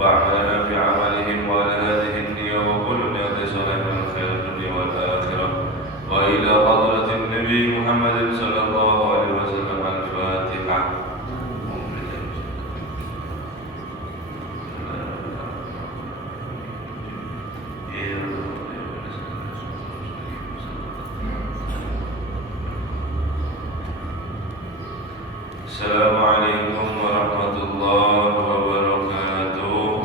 وأعملنا في عملهم وعلى هذه النية وكل نية صالحة من خير الدنيا والآخرة وإلى حضرة النبي محمد صلى الله عليه وسلم. الفاتحة. Assalamualaikum warahmatullahi wabarakatuh.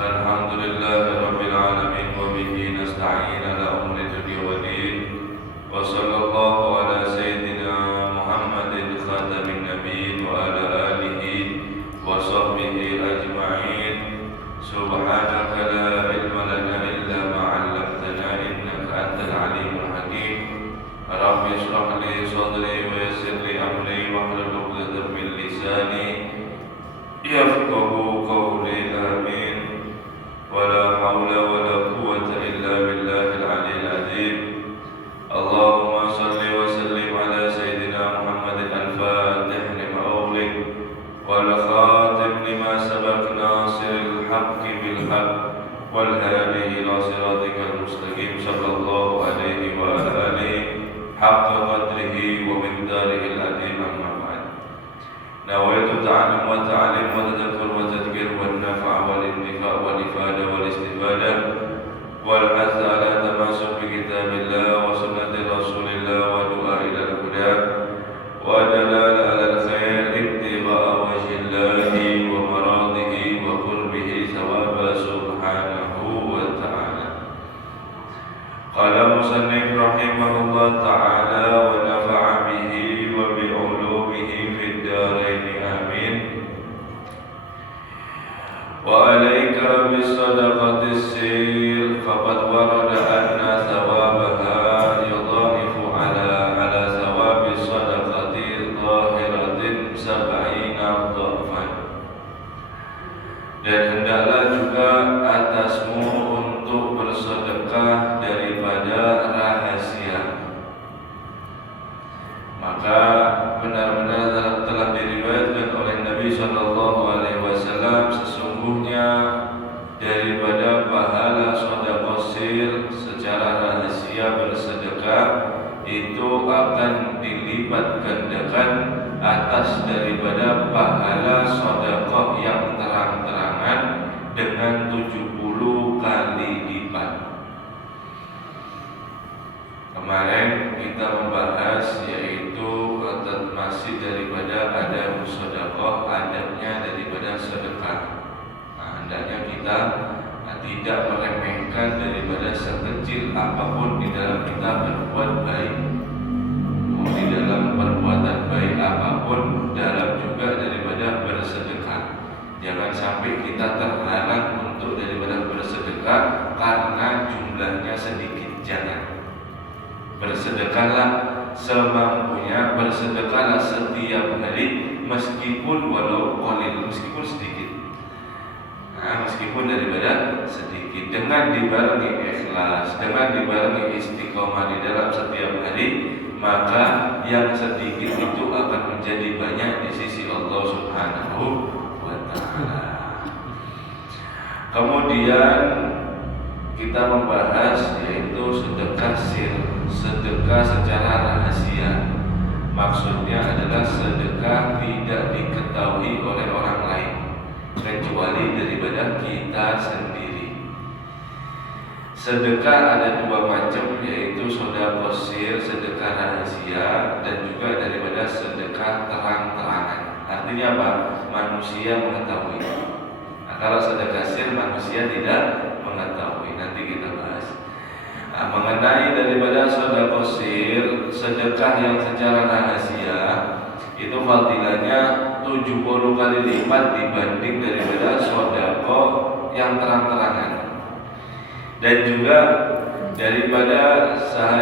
Alhamdulillahirabbil alamin wa bihi nasta'in ala umuri dunya waddin. Wa sallallahu ala sayyidina Muhammadin khatamin nabiyyin wa ala alihi wa sahbihi ajma'in. Subhanaka la ilma lana illa ma 'allamtana innaka antal alimul hakim. Rabbi shrah li sadri wa yassir li amri wahlul 'uqdatam min lisani yafqahu qawli. Amin. Wala haula wala quwwata illa billahil 'aliyyil 'azim. Allahumma shalli wa sallim ala sayyidina Muhammadin al-fatih lima ughliq wal khatim lima sabaq nasiril haqqi bil haqq wal hadi ila siratikal mustaqim sallallahu alaihi wa alihi haqqa qadrihi wa miqdarihi al-'azim. Amma ba'd. Nawaitu ta'allum wa ta'lim wa tadabkur wa tadhkir wa nafa' wal intifa' wal ifada wal istifada wal azza ala tamasuk bi kitabillah wa sunnati rasulillah wa du'a ila al-huda wa dalal ala al-khair ibtigha'a wajhillahi wa maradihi wa qurbihi thawaba subhanahu wa ta'ala. Qala musannif rahimahullah ta'ala wa nafa'a bihi wa bi ulumihi fid darain. Amin. Wa alayka bis sadaqati sir faqad warada anna thawabaha yudha'ifu ala thawabi sadaqati dhahiratin sab'ina dha'fan. Dan hendaklah juga atasmu untuk bersedekah daripada rahasia. Maka benar-benar telah diriwayatkan oleh Nabi sallallahu alaihi wasallam, sesungguhnya daripada pahala sedekah sir secara rahasia bersedekah itu akan dilipat gandakan atas daripada pahala sedekah yang terang-terangan dengan 70 kali lipat. Kemarin kita membahas yaitu masih daripada adab sedekah, adabnya daripada sedekah. Hendaknya kita tidak meremehkan daripada sekecil apapun di dalam kita berbuat baik. Di dalam perbuatan baik apapun, dalam juga daripada bersedekah. Jangan sampai kita terlarang untuk daripada bersedekah karena jumlahnya sedikit. Jangan. Bersedekahlah semampunya, bersedekahlah setiap hari meskipun walau qalil, meskipun sedikit. Meskipun daripada sedikit, dengan dibarengi ikhlas, dengan dibarengi istiqomah di dalam setiap hari, maka yang sedikit itu akan menjadi banyak di sisi Allah Subhanahu wa ta'ala. Kemudian kita membahas yaitu sedekah sir, sedekah secara rahasia. Maksudnya adalah sedekah tidak diketahui oleh orang lain kecuali daripada kita sendiri. Sedekah ada dua macam, yaitu sedekah sir, sedekah rahasia, dan juga daripada sedekah terang-terangan. Artinya apa? Manusia mengetahui. Kalau sedekah sir manusia tidak mengetahui. Nanti kita bahas. Mengenai daripada sedekah sir, sedekah yang secara rahasia, itu fadilahnya 70 kali lipat dibanding daripada sedekah yang terang-terangan. Dan juga daripada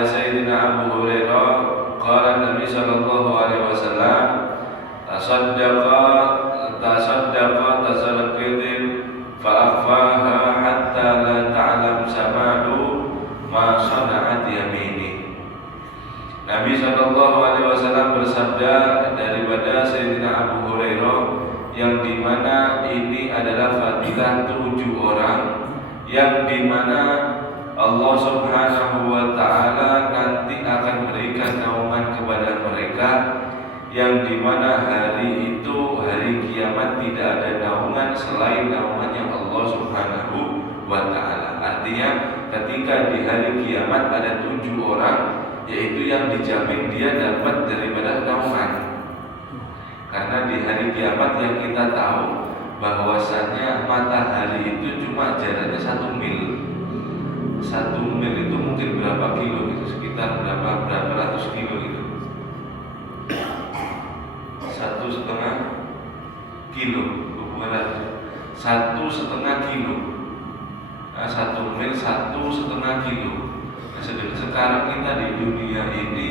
Sayyidina Abu Hurairah, qala Nabi sallallahu alaihi wasallam, tasaddaqa tasadaqatin fa akhfaha hatta la ta'lam samadu ma sana'at yamini. Nabi sallallahu alaihi wasallam bersabda daripada Sayyidina Abu Hurairah yang dimana ini adalah fadilah 7 orang yang dimana Allah Subhanahu wa Ta'ala nanti akan berikan naungan kepada mereka, yang dimana hari itu, hari kiamat, tidak ada naungan selain naungannya Allah Subhanahu wa Ta'ala. Artinya ketika di hari kiamat ada 7 orang, yaitu yang dijamin dia dapat daripada naungan. Karena di hari kiamat yang kita tahu bahwasannya matahari itu cuma jaraknya 1 mil. 1 mil itu mungkin berapa kilo gitu, sekitar berapa ratus kilo gitu. 1,5 kilo, bukan 1,5 kilo. Nah, 1 mil 1,5 kilo. Nah, sekarang kita di dunia ini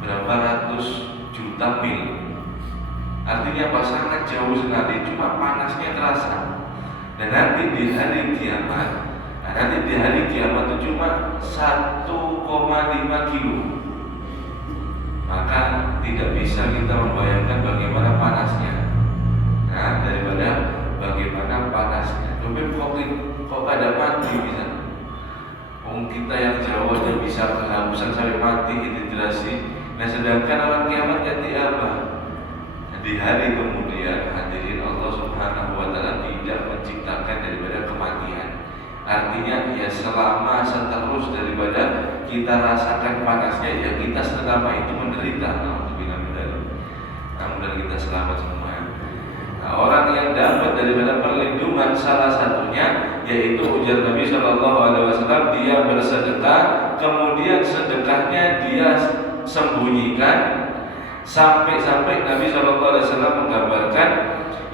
berapa ratus juta mil. Artinya apa? Sangat jauh sekali, cuma panasnya terasa. Dan nanti di hari kiamat, itu cuma 1,5 kilo. Maka tidak bisa kita membayangkan bagaimana panasnya. Nah, daripada bagaimana panasnya. Tapi kok ada mati bisa. Kita yang jauh aja bisa kehabisan sampai mati, dehidrasi. Nah, sedangkan orang kiamat nanti apa? Di hari kemudian, hadirin, Allah Subhanahu wa Ta'ala tidak menciptakan daripada kematian. Artinya ya selama seterus daripada kita rasakan panasnya, ya kita selama itu menderita. Alhamdulillah kita selamat semua. Nah, orang yang dapat daripada perlindungan salah satunya yaitu ujar Nabi Shallallahu Alaihi Wasallam, dia bersedekah, kemudian sedekahnya dia sembunyikan sampai Nabi Shallallahu Alaihi Wasallam menggambarkan,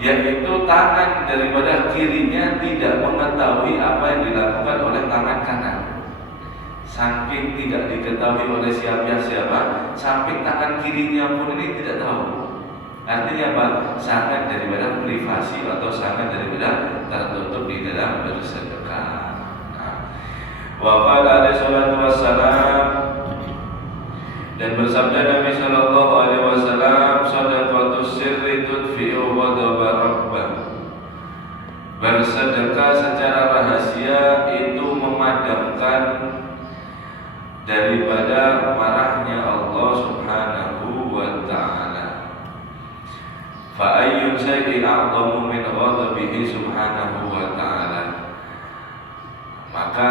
yaitu tangan daripada kirinya tidak mengetahui apa yang dilakukan oleh tangan kanan. Saking tidak diketahui oleh siapa, sampai tangan kirinya pun ini tidak tahu. Artinya apa? Sangat daripada privasi atau sangat daripada tertutup di dalam bersedekah. Wa qala alaihi salatu wassalam, dan bersabda Nabi Shallallahu Alaihi Wasallam, sadaqatus sirri tudfi'u ghadaba rabbah. Bersedekah secara rahasia itu memadamkan daripada marahnya Allah Subhanahu wa Ta'ala. Fa ayyun shay'in a'zamu min ghadabihi Subhanahu wa Ta'ala. Maka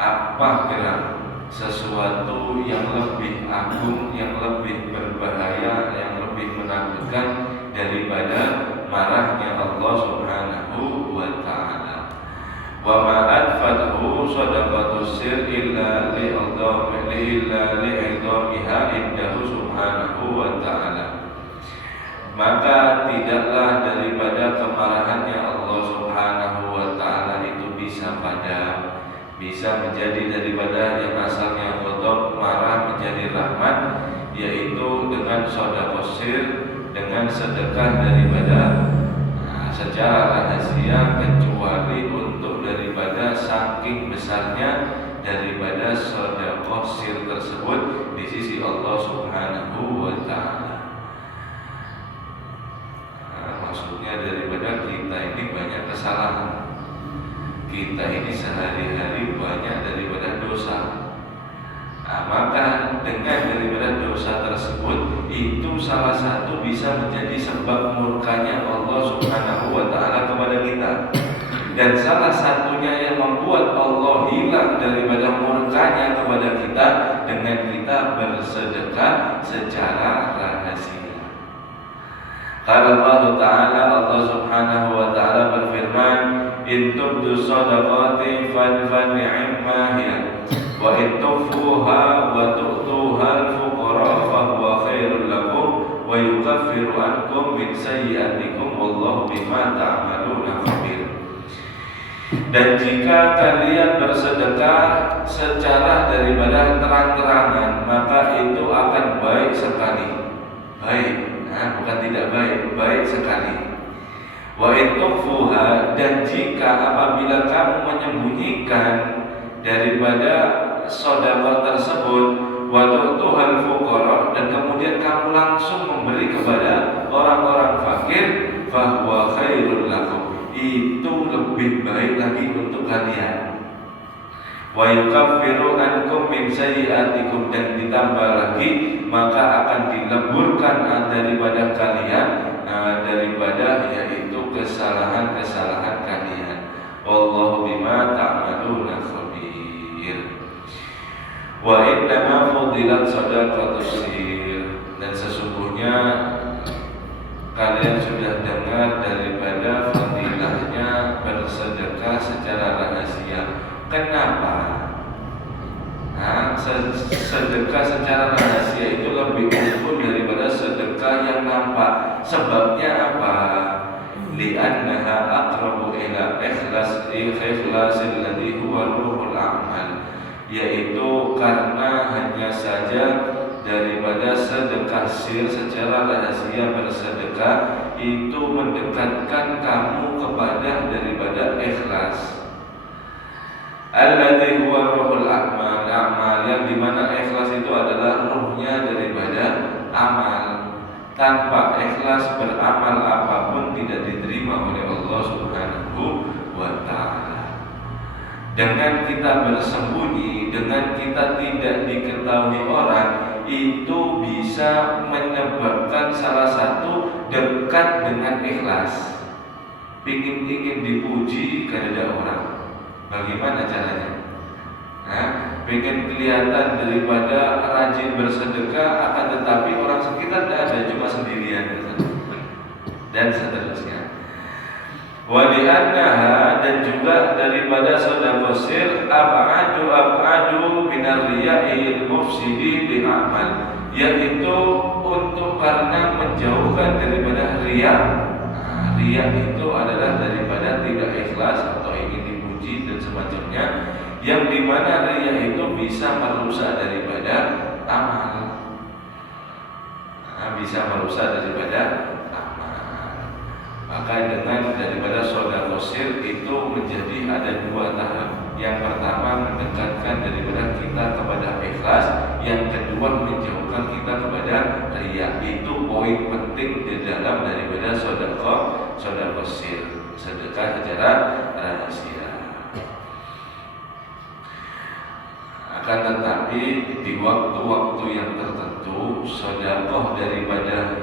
apa kira sesuatu yang lebih agung, yang lebih berbahaya, yang lebih menakutkan daripada marahnya Allah Subhanahu wa Ta'ala. Wa ma adfathu shadaqatus sir illa li'idhamiha indahu Subhanahu wa Ta'ala. Maka tidaklah daripada kemarahannya Allah Subhanahu wa Ta'ala itu bisa padam, bisa menjadi daripada yang asalnya ghadab, marah, menjadi rahmat, yaitu dengan sedekah sir, dengan sedekah daripada secara rahasia, kecuali untuk daripada saking besarnya daripada sedekah sir tersebut di sisi Allah Subhanahu wa Ta'ala. Maksudnya daripada kita ini banyak kesalahan, kita ini sehari-hari banyak daripada dosa. Maka dengan daripada dosa tersebut, itu salah satu bisa menjadi sebab murkanya Allah Subhanahu wa Ta'ala kepada kita. Dan salah satunya yang membuat Allah hilang daripada murkanya kepada kita dengan kita bersedekah secara rahasia. Qala Allah Ta'ala, Allah Subhanahu wa Ta'ala berfirman, in tubdu sadaqati fanni'imma hiya wa in tukhfuha wa tu'tuha al-fuqara fa huwa khairul lakum wa yukaffiru ankum min sayyi'atikum wallahu bima ta'maluna khabir. Dan jika kalian bersedekah secara daripada terang-terangan, maka itu akan baik sekali. Baik, bukan tidak baik, baik sekali. Wa in tukhfuha, dan jika apabila kamu menyembunyikan daripada sedekah tersebut, wa tu'tuhal fuqara, dan kemudian kamu langsung memberi kepada orang-orang fakir, fahuwa khairul lakum, itu lebih baik lagi untuk kalian. Wa yukaffiru ankum min sayyi'atikum, dan ditambah lagi maka akan dileburkan daripada kalian daripada yaitu kesalahan-kesalahan kalian. Wallahu bima ta'maluna khabir. Wa innama fudilat shadaqatus sir, dan sesungguhnya kalian sudah dengar daripada fadilahnya bersedekah secara rahasia. Kenapa? Sedekah secara rahasia itu lebih unggul daripada sedekah yang nampak. Sebabnya apa? Li'annaha aqrabu ila ikhlasil ladzi huwa ruhul a'mal, yaitu karena hanya saja daripada sedekah sir secara rahasia bersedekah itu mendekatkan kamu kepada daripada ikhlas. Alladzi huwa ruhul a'mal, yang dimana ikhlas itu adalah ruhnya daripada amal. Tanpa ikhlas beramal apapun tidak diterima oleh Allah Subhanahu wa ta'ala. Dengan kita bersembunyi, dengan kita tidak diketahui orang, itu bisa menyebabkan salah satu dekat dengan ikhlas. Ingin dipuji karena ada orang. Bagaimana caranya? Pengen kelihatan daripada rajin bersedekah, akan tetapi orang sekitar tidak ada, cuma sendirian dan seterusnya. Wali'annaha, dan juga daripada sedekah sir ab'adu minar riya'il mufsidi li amal, yaitu untuk karena menjauhkan daripada riya. Riya itu adalah daripada tidak ikhlas atau ingin dipuji dan semacamnya, yang dimana riya itu bisa merusak daripada amal, bisa merusak daripada amal. Maka dengan daripada sedekah sir itu menjadi ada dua tahap. Yang pertama mendekatkan daripada kita kepada ikhlas, yang kedua menjauhkan kita kepada riya. Itu poin penting di dalam daripada sedekah sir, sedekah secara rahasia. Akan tetapi di waktu-waktu yang tertentu, sedekah daripada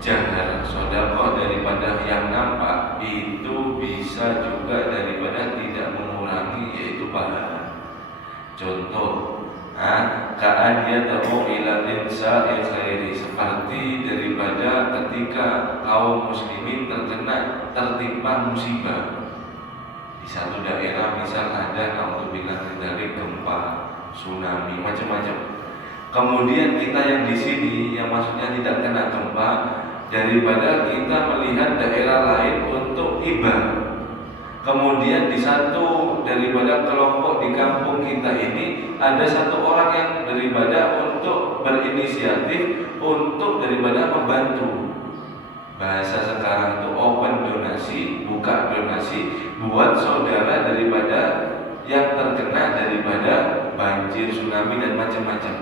jahar, sedekah daripada yang nampak itu bisa juga daripada tidak mengurangi yaitu pahala. Contoh, ka'an yad'u ila insa'il khairi, seperti daripada ketika kaum muslimin tertimpa musibah di satu daerah, misal ada naudzubillah dari gempa, tsunami, macam-macam. Kemudian kita yang di sini, yang maksudnya tidak kena gempa, daripada kita melihat daerah lain untuk hibah. Kemudian di satu daripada kelompok di kampung kita ini ada satu orang yang daripada untuk berinisiatif untuk daripada membantu. Bahasa sekarang itu open donasi, buka donasi buat saudara daripada yang terkena daripada banjir, tsunami dan macam-macam.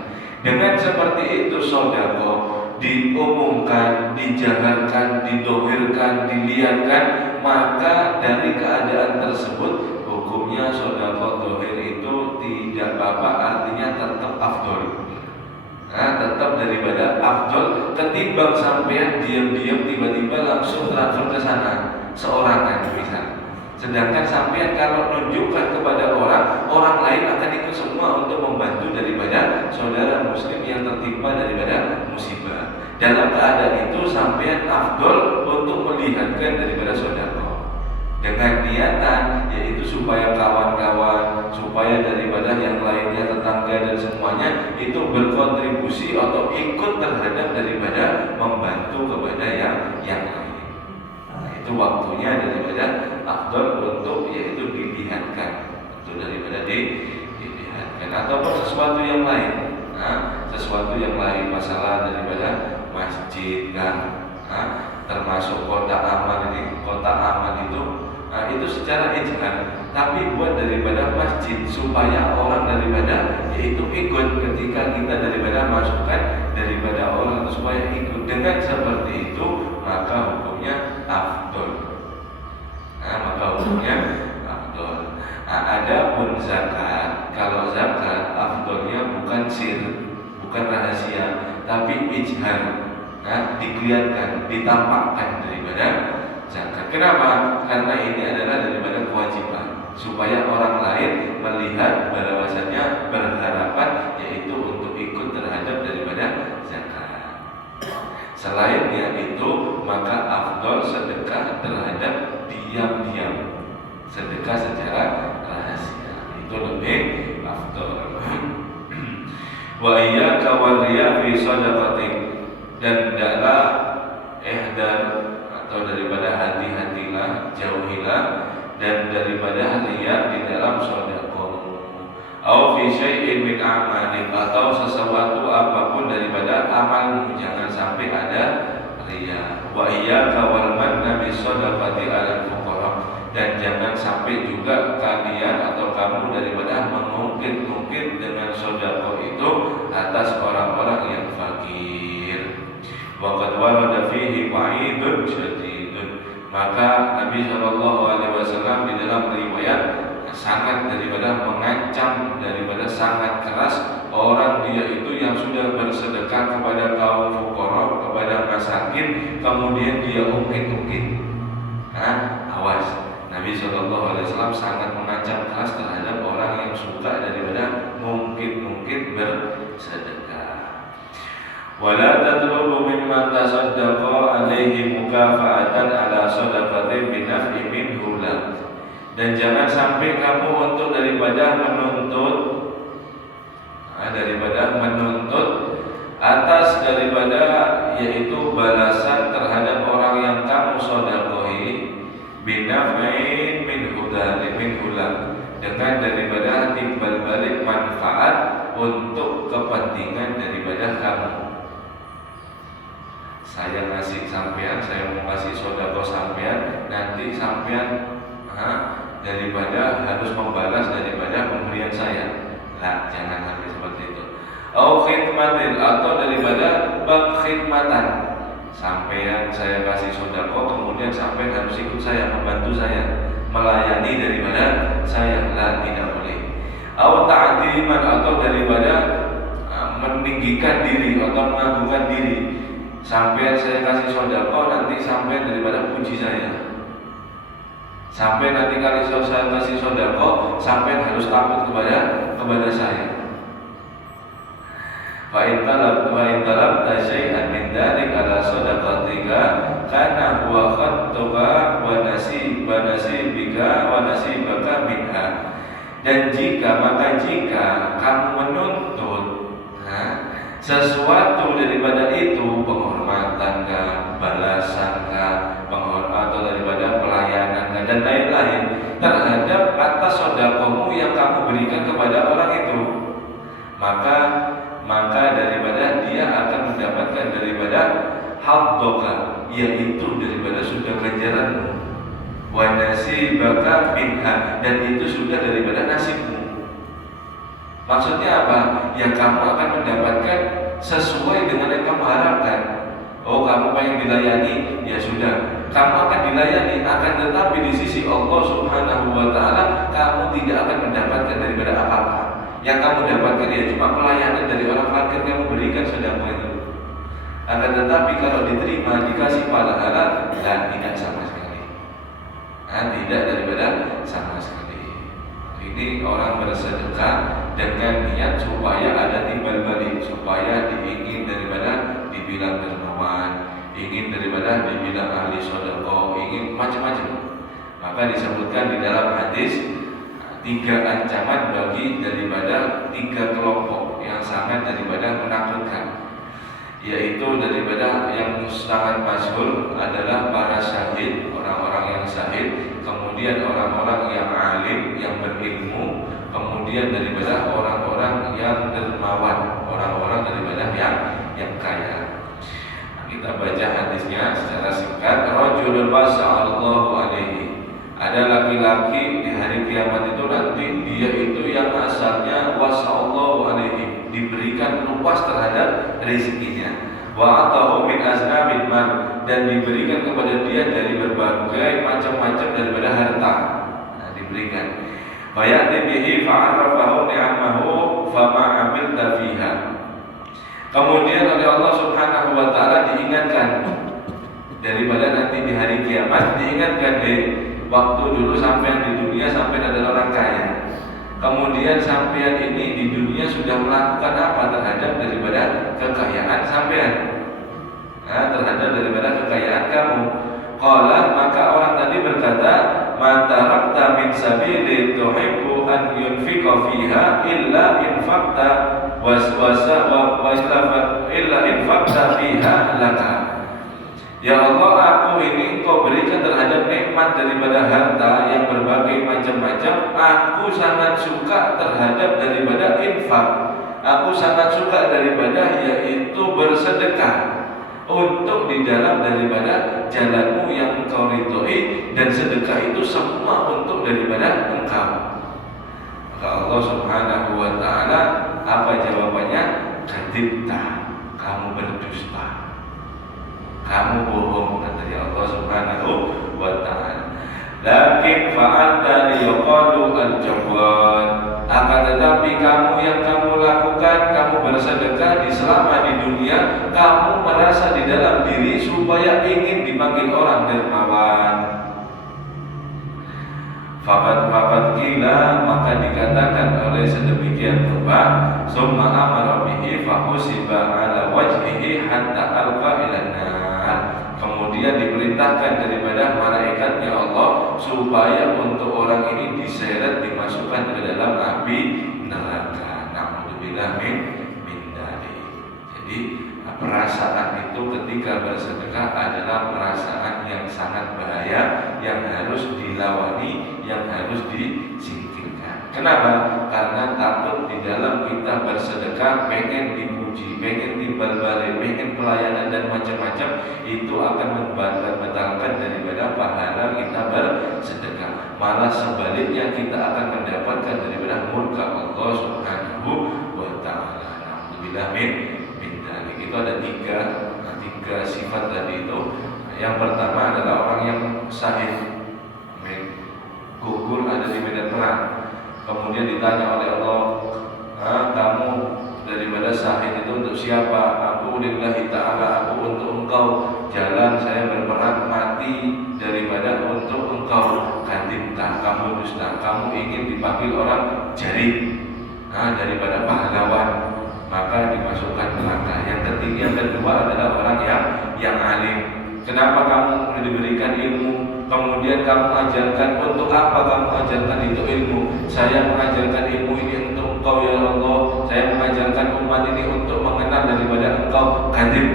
Dengan seperti itu sedekah diumumkan, dijaharkan, didohirkan, dilihatkan, maka dari keadaan tersebut hukumnya sedekah dohir itu tidak apa-apa, artinya tetap afdol. Tetap daripada afdol ketimbang sampean diam-diam tiba-tiba langsung transfer ke sana seorangan bisa. Sedangkan sampean kalau menunjukkan kepada orang lain akan ikut semua untuk membantu daripada saudara muslim yang tertimpa daripada musibah. Dalam keadaan itu sampean afdol untuk melihatkan daripada saudara dengan niatan yaitu supaya kawan-kawan, supaya daripada yang lainnya, tetangga dan semuanya itu berkontribusi atau ikut terhadap daripada membantu kepada yang lain. Itu waktunya daripada afdol untuk yaitu dilihatkan, itu daripada dilihatkan ataupun sesuatu yang lain. Sesuatu yang lain, masalah daripada masjid kan, termasuk kotak amal itu secara ijtihad, tapi buat daripada masjid supaya orang daripada yaitu ikut ketika kita daripada masukkan daripada orang supaya ikut. Dengan seperti itu maka hukumnya afdol. Maka hukumnya afdol. Adapun zakat, kalau zakat afdolnya bukan sir, bukan rahasia, tapi ijhar. Diklihatkan, ditampakkan daripada zakat. Kenapa? Karena ini adalah daripada kewajiban, supaya orang lain melihat bahwasanya berharapan yaitu untuk ikut terhadap daripada zakat. Selainnya itu, maka afdol sedekah terhadap diam-diam, sedekah secara rahasia, itu lebih afdol. Wa iyyaka wariya fi shadaqatik, dan hendaklah ihdar atau daripada hati-hatilah, jauhilah dan daripada riya di dalam sedekah. Au fi syai'in min a'malik, atau sesuatu apapun daripada amalmu, jangan sampai ada riya. Wa iyyaka wal manna bis shadaqati 'alal fuqara, dan jangan sampai juga kalian atau kamu daripada mengungkit-ungkit dengan sedekah itu atas orang-orang yang fakir. Wa qad warada fihi wa'idun syadidun, maka Nabi SAW di dalam riwayat sangat daripada mengancam, daripada sangat keras orang dia itu yang sudah bersedekah kepada kaum fuqara, kepada masakin, kemudian dia ungkit-ungkit. Awas, Nabi SAW sangat mengancam keras terhadap orang yang suka daripada mungkit-mungkit bersedekah. Wala tatlubu mimman tasaddaqa alaihi mukafa'atan ala sadaqatin binaf'i minhu la, dan jangan sampai kamu untuk daripada menuntut atas daripada yaitu balasan terhadap orang yang kamu sedekahi binaf'in minhu la, dengan daripada timbal balik manfaat untuk kepentingan daripada kamu. Saya ngasih sampean, saya mau kasih sedekah sampean, nanti sampean daripada harus membalas daripada pemberian saya. Jangan sampai seperti itu. Au khidmatin, atau daripada pengkhidmatan. Sampean saya kasih sedekah, kemudian sampean harus ikut saya, membantu saya, melayani daripada saya. Tidak boleh. Au ta'diman, atau daripada meninggikan diri atau mengagungkan diri. Sampai saya kasih sedekah, nanti sampai daripada puji saya. Sampai nanti kali saya kasih sedekah, sampai harus takut kepada saya. Fa in talabta syai'an min dzalik ala sadaqatika kana huwa khattuka wa nasibaka minha. Dan jika kamu menuntut sesuatu daripada itu, penghormatan kah, balasan kah, atau daripada pelayanan kah, dan lain-lain terhadap atas sedekahmu yang kamu berikan kepada orang itu, maka daripada dia akan mendapatkan daripada haddoka, yaitu daripada sudah ganjaranmu, wa nasibaka minha, dan itu sudah daripada nasibmu. Maksudnya apa? Yang kamu akan mendapatkan sesuai dengan yang kamu harapkan. Kamu pengen dilayani, ya sudah, kamu akan dilayani. Akan tetapi di sisi Allah Subhanahu wa Ta'ala, kamu tidak akan mendapatkan daripada apa-apa. Yang kamu dapatkan ya cuma pelayanan dari orang fakir yang kamu berikan sedekah itu. Akan tetapi kalau diterima, dikasih pahala, dan tidak sama sekali. Tidak daripada sama sekali. Ini orang bersedekah dengan niat supaya ada timbal balik, supaya diingin daripada dibilang dermawan, ingin daripada dibilang ahli sedekah, ingin macam-macam. Maka disebutkan di dalam hadis 3 ancaman bagi daripada 3 kelompok yang sangat daripada menakutkan, yaitu daripada yang sangat masyhur adalah para syahid, orang-orang yang syahid, kemudian orang-orang yang alim, yang berilmu, kemudian daripada orang-orang yang dermawan, orang-orang daripada yang kaya. Kita baca hadisnya secara singkat. Rajulun wasa'allahu alaihi, ada laki-laki di hari kiamat itu nanti dia itu yang asalnya wasa'allahu alaihi, diberikan luas terhadap rezekinya. wa atahu min aznabil mal, dan diberikan kepada dia dari berbagai macam-macam daripada harta. Nah, diberikan. Fayati bihi fa'arrafahu ni'amahu fama amilta fiha. Kemudian oleh Allah Subhanahu wa taala diingatkan daripada nanti di hari kiamat, diingatkan waktu dulu sampean di dunia sampean adalah orang kaya. Kemudian sampean ini di dunia sudah melakukan apa terhadap daripada kekayaan sampean? Nah, terhadap daripada kekayaan kamu. Qala, maka orang tadi berkata, "Ma tarakta min sabili tuhibbu an yunfiqa fiha illa infaqta waswasa wa illa infaqta fiha laka." Ya Allah, aku ini Engkau berikan terhadap nikmat daripada harta yang berbagai macam-macam. Aku sangat suka terhadap daripada infak. Aku sangat suka daripada yaitu bersedekah untuk di dalam daripada jalanmu yang Engkau ridhoi, dan sedekah itu semua untuk daripada Engkau. Maka Allah Subhanahu wa taala apa jawabannya? Kadibta, kamu berdusta, kamu bohong, kata Allah Subhanahu wa ta'ala. Lakin fa'anta liyaqalu al-jawad, akan tetapi kamu yang kamu lakukan, kamu bersedekah di selama di dunia, kamu merasa di dalam diri supaya ingin dipanggil orang dermawan. Fakat kila, maka dikatakan oleh sedemikian rupa, summa amara bihi fahusiba ala wajhihi hatta alqa ilan nar. Kemudian diperintahkan daripada malaikatnya Allah supaya untuk orang ini diseret, dimasukkan ke dalam api neraka. Na'udzubillah min dzalik. Jadi perasaan itu ketika bersedekah adalah perasaan yang sangat bahaya, yang harus dilawani, yang harus disingkirkan. Kenapa? Karena takut di dalam kita bersedekah, pengen dipuji, pengen timbal balik, pengen pelayanan dan macam-macam, itu akan membatalkan daripada pahala kita bersedekah. Malah sebaliknya kita akan mendapatkan daripada murka Allah Subhanahu wa ta'ala. Alhamdulillah min. Itu ada tiga sifat tadi itu. Yang pertama adalah orang yang syahid, gugur ada di medan perang. Kemudian ditanya oleh Allah, kamu daripada syahid itu untuk siapa? Aku lillahi ta'ala, aku untuk Engkau. Jalan saya berperang mati daripada untuk Engkau. Kadibta, kamu dusta, kamu ingin dipanggil orang jari, daripada pahlawan, maka dimasukkan neraka. Yang ketiga, yang kedua adalah orang yang alim. Kenapa kamu diberikan ilmu, kemudian kamu ajarkan? Untuk apa kamu ajarkan itu ilmu? Saya mengajarkan ilmu ini untuk Engkau ya Allah. Saya mengajarkan umat ini untuk mengenal daripada Engkau. Kadib,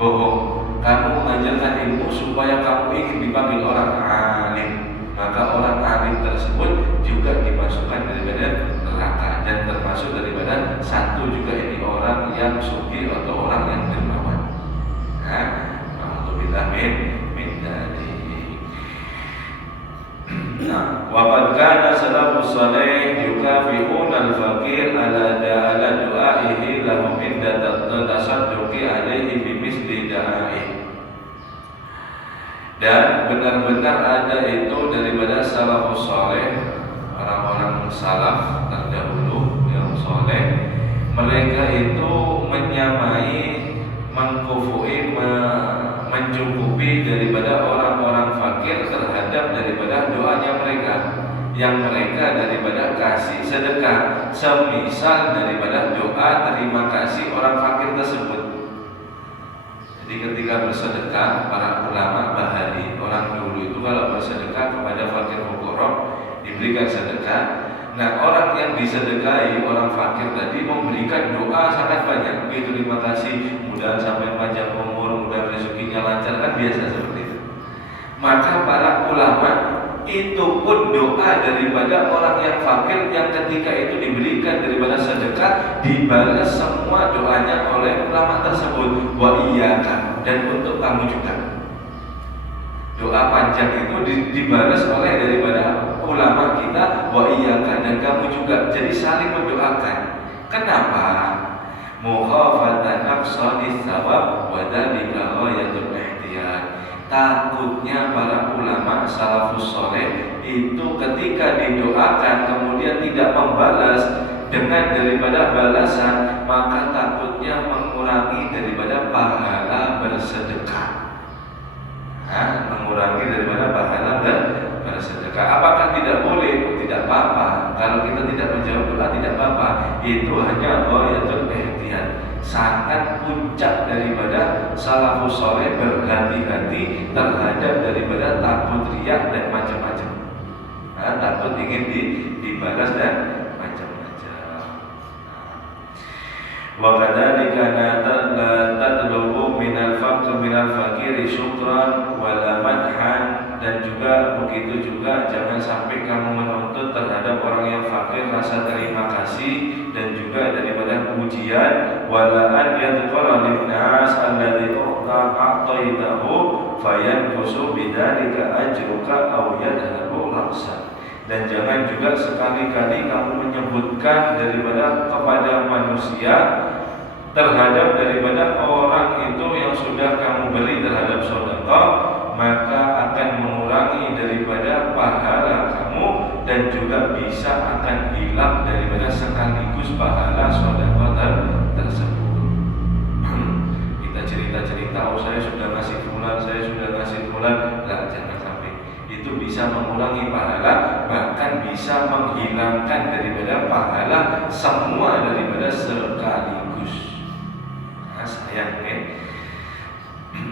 bohong. Kamu mengajarkan ilmu supaya kamu ingin dipanggil orang alim, maka orang alim tersebut juga dimasukkan daripada neraka. Dan termasuk daripada satu juga ini orang yang suci atau orang yang dermawan. Alhamdulillah min dzalik. Wa qad kana salafus salih yukafi'una al-faqir ala du'aihi lahum inda tasadduqi alaihi bimisli da'i. Dan benar-benar ada itu daripada salafus salih, orang-orang salaf terdahulu yang soleh, mereka itu menyamai, mengkufui, mencukupi daripada orang-orang fakir terhadap daripada doanya mereka, yang mereka daripada kasih sedekah, semisal daripada doa terima kasih orang fakir tersebut. Jadi ketika bersedekah, para ulama bahari, orang dulu itu kalau bersedekah kepada fakir fuqara diberikan sedekah. Nah, orang yang disedekahi, orang fakir tadi, memberikan doa sangat banyak. Itu terima kasih, mudah sampai panjang umur, mudah rezekinya lancar, kan biasa seperti itu. Maka para ulama itu pun doa daripada orang yang fakir yang ketika itu diberikan daripada sedekah, dibalas semua doanya oleh ulama tersebut. Wa iyyaka, dan untuk kamu juga. Doa panjang itu dibalas oleh daripada ulama kita, wa iyyaka, dan kamu juga. Jadi saling mendoakan. Kenapa? Mukhafatan aqsadis thawab wa dzalika ghayatul ihtiyat. Takutnya para ulama salafus saleh itu ketika didoakan kemudian tidak membalas dengan daripada balasan, maka takutnya mengurangi daripada pahala bersedekah. Mengurangi daripada pahala bersedekah. Apakah tidak boleh? Tidak apa-apa. Kalau kita tidak menjawab doa tidak apa-apa. Itu hanya ghayatul ihtiyat. Sangat puncak daripada salafus saleh berhati-hati terhadap daripada takut riya dan macam-macam. Takut ingin dibalas dan macam-macam. Wa kadzalika la tadlubu minal fakiri syukran wala madhan. Dan juga begitu juga jangan sampai kamu menuntut terhadap orang yang fakir rasa terima kasih dan juga daripada pujian. Wala an yadkhula linnas alladhi a'taitahu fayanqusu bidzalika ajruka aw yadhabu ra'sa. Dan jangan juga sekali-kali kamu menyebutkan daripada kepada manusia terhadap daripada orang itu yang sudah kamu beri terhadap sedekah, maka akan mengurangi daripada pahala kamu dan juga bisa akan hilang daripada sekaligus pahala sedekah tersebut. Kita cerita-cerita, oh saya sudah ngasih fulan, saya sudah ngasih fulan, lah jangan sampai. Itu bisa mengurangi pahala, bahkan bisa menghilangkan daripada pahala semua daripada sekaligus. Sayang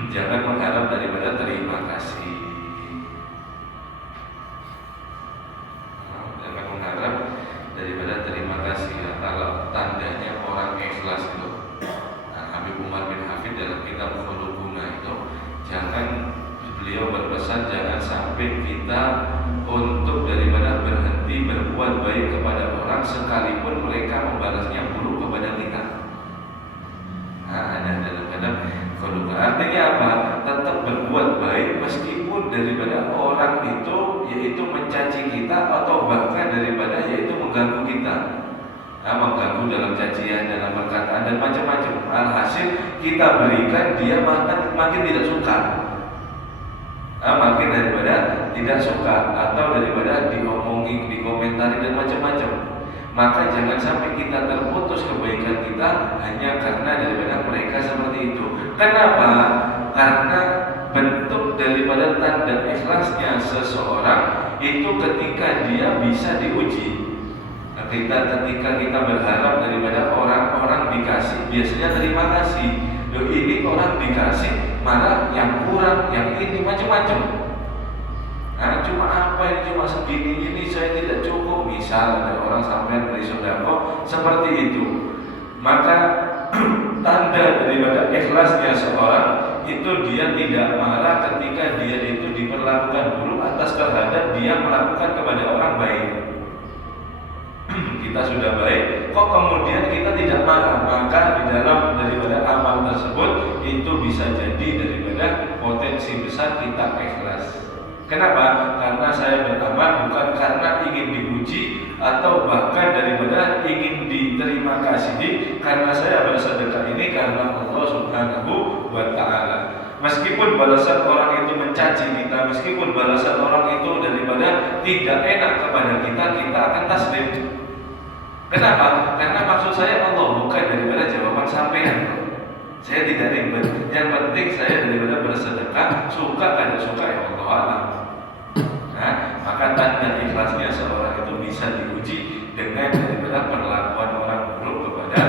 jangan mengharap daripada terima kasih. Jangan mengharap daripada terima kasih. Kalau tandanya orang ikhlas itu, Habib Umar bin Hafid dalam kitab Khuluqul Guna itu, beliau berpesan jangan sampai kita untuk daripada berhenti berbuat baik kepada orang sekalipun mereka membalasnya buruk kepada kita. Ada dalam khuluq. Artinya apa? Tetap berbuat baik meskipun daripada orang itu yaitu mencaci kita atau bahkan daripada yaitu mengganggu kita. Mengganggu dalam cacian, dalam perkataan dan macam-macam. Alhasil kita berikan dia makin tidak suka. Makin daripada tidak suka atau daripada diomongin, dikomentari dan macam-macam. Maka jangan sampai kita terputus kebaikan kita hanya karena daripada mereka seperti itu. Kenapa? Karena bentuk daripada tanda ikhlasnya seseorang itu ketika dia bisa diuji. Ketika kita berharap daripada orang-orang dikasih, biasanya terima kasih. Loh ini orang dikasih, malah yang kurang, yang ini macam-macam. Cuma apa ini, cuma segini ini saya tidak cukup. Misal ada orang sampai beri sedekah seperti itu, maka tanda daripada ikhlasnya seorang itu dia tidak marah ketika dia itu diperlakukan buruk atas terhadap dia melakukan kepada orang baik. Kita sudah baik, kok kemudian kita tidak marah, maka di dalam daripada amal tersebut itu bisa jadi daripada potensi besar kita ikhlas. Kenapa? Karena saya beramal bukan karena ingin dipuji atau bahkan daripada ingin diterima kasih, karena saya bersedekah ini karena Allah Subhanahu wa Ta'ala. Meskipun balasan orang itu mencaci kita, meskipun balasan orang itu daripada tidak enak kepada kita, kita akan taslim. Kenapa? Karena maksud saya Allah, bukan daripada jawaban sampean. Saya tidak ribet. Yang penting saya daripada bersedekah, suka tidak suka ya Allah alam. Maka tanda ikhlasnya seorang itu bisa diuji dengan daripada perlakuan orang buruk kepada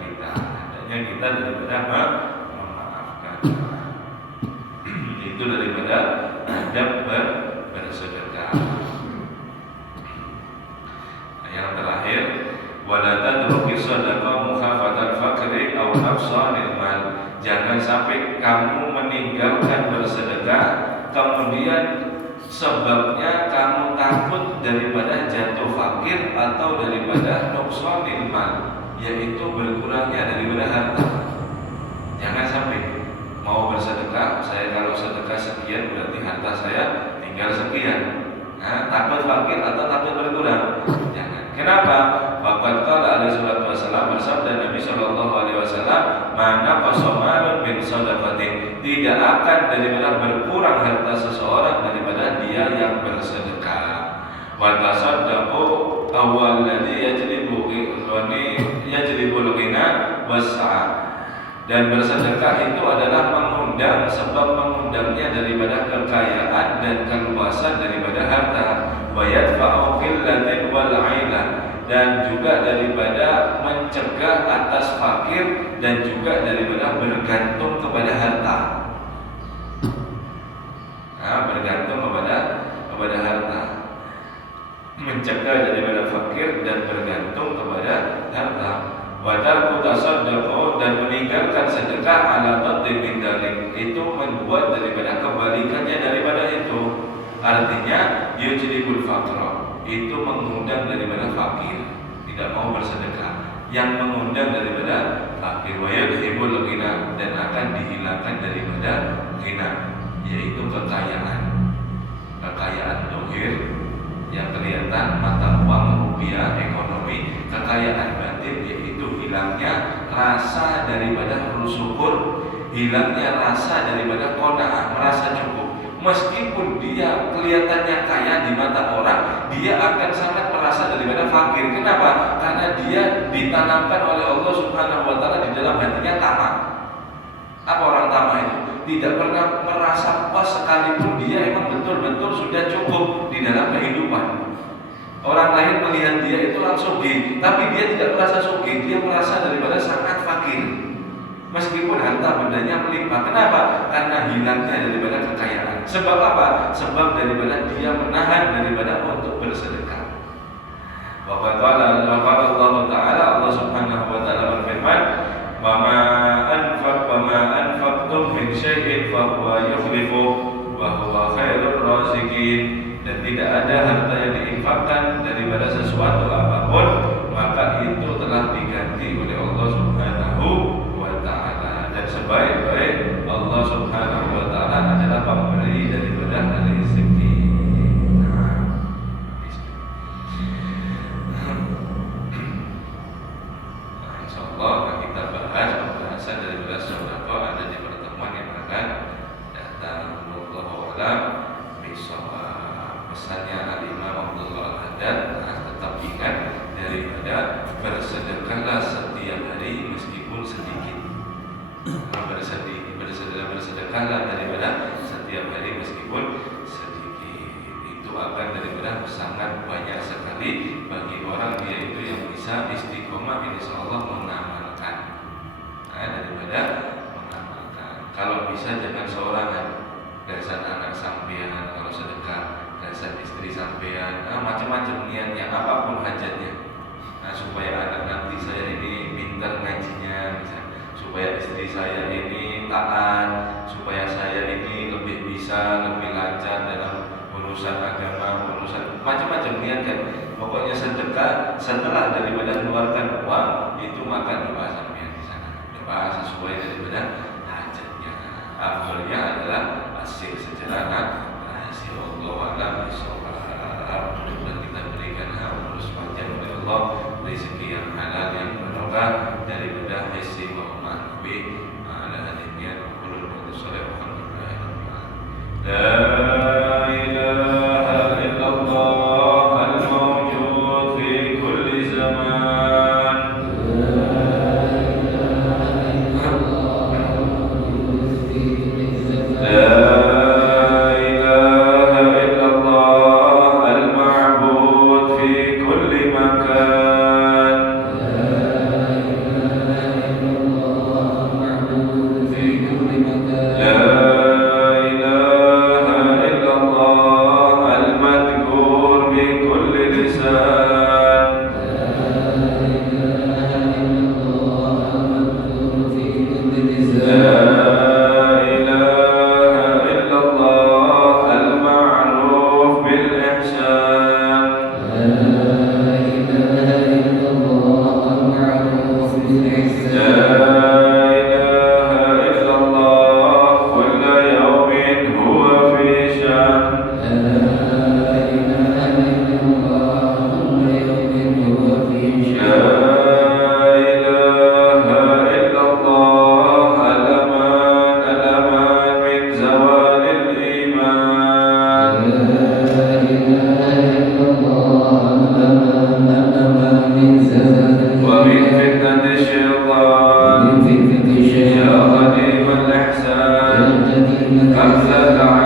kita. Adanya kita daripada memaafkan. Itu daripada adab bersedekah. Yang terakhir, wala tadruki sadaqah mukhafatan fakri aw nafsanil mal. Jangan sampai kamu meninggalkan bersedekah kemudian sebabnya kamu takut daripada jatuh fakir atau daripada nuqsanil mal, yaitu berkurangnya daripada harta. Jangan sampai mau bersedekah, saya kalau sedekah sekian berarti harta saya tinggal sekian. Takut fakir atau takut berkurang? Jangan. Kenapa? Faqad qala alaihi salatu wasallam wasallam, bersabda Nabi sallallahu alaihi wasallam, "Mana qasamalun min shadaqatin." Tidak akan daripada berkurang harta seseorang daripada dia yang bersedekah. Wa tasaddaqu awwaladhi yajlibul ghina was'a. Dan bersedekah itu adalah mengundang, sebab mengundangnya daripada kekayaan dan keluasan daripada harta. Wa yadfa'u qillatin wal 'ailah, dan juga daripada mencegah atas fakir dan juga daripada bergantung kepada harta. Bergantung kepada harta. Mencegah daripada fakir dan bergantung kepada harta. Wa tarku tasaddaqu, dan meninggalkan sedekah ala taddi min dalik, itu membuat daripada kebalikannya daripada itu. Artinya yujlibul faqra, itu mengundang daripada fakir, tidak mau bersedekah, yang mengundang daripada fakir. Wa yudhibul ghina, dan akan dihilangkan daripada ghina, yaitu kekayaan dohir yang kelihatan, mata uang, rupiah, ekonomi. Kekayaan batin yaitu hilangnya rasa daripada syukur, hilangnya rasa daripada qanaah, merasa cukup. Meskipun dia kelihatannya kaya di mata orang, dia akan sangat merasa daripada fakir. Kenapa? Karena dia ditanamkan oleh Allah Subhanahu wa taala di dalam hatinya tamak. Apa orang tamak itu? Tidak pernah merasa puas sekalipun dia emang betul-betul sudah cukup di dalam kehidupan. Orang lain melihat dia itu langsung sugih, tapi dia tidak merasa sugih, dia merasa daripada sangat fakir. Meskipun harta bendanya melimpah. Kenapa? Karena hilangnya daripada kekayaan. Sebab apa? Sebab daripada dia menahan daripada untuk bersedekah. Wa qala Allah Ta'ala, Allah Subhanahu wa taala berfirman, "Wa ma anfaqtum min syai'in fa huwa yukhlifu wa huwa khairur raziqin." Dan tidak ada harta yang diinfakkan daripada sesuatu apapun, maka itu telah diganti oleh Allah Subhanahu wa taala. Dan sebaik-baik Allah Subhanahu wa taala adalah pemberi daripada rezeki. Insyaallah kita bahas pembahasan daripada sedekah ada di pertemuan yang akan datang. Wallahu a'lam bishawab. Pesannya Al-Imam Abdullah Al-Haddad, tetap ingat daripada bersedekahlah setiap hari meskipun sedikit. Bersedekahlah daripada setiap hari meskipun sedikit. Itu akan daripada sangat banyak sekali bagi orang dia itu yang bisa istiqomah insyaallah mengamalkan. Daripada mengamalkan. Kalau bisa jangan seorangan, dasar anak sampean kalau sedekah, dasar istri sampean, macam-macam niatnya, apapun hajatnya. Supaya anak nanti saya ini pintar ngajinya, misalnya. Supaya istri saya ini taat, supaya saya ini lebih bisa, lebih lancar dalam urusan agama, urusan macam-macam niat kan. Pokoknya sedekah setelah daripada mengeluarkan uang itu maka doa sampean di sana. Doa sesuai daripada hajatnya. Akhirnya adalah hasil sederhana. Allah alam bisawab. Dan kita berikan umur panjang oleh Allah, rezeki yang halal yang barokah daripada hasil Muhammad Nabi ala hadiniat ulul salih alhamdulillah. La ilaha illallah al-mawjud fi kulli zaman. La كلا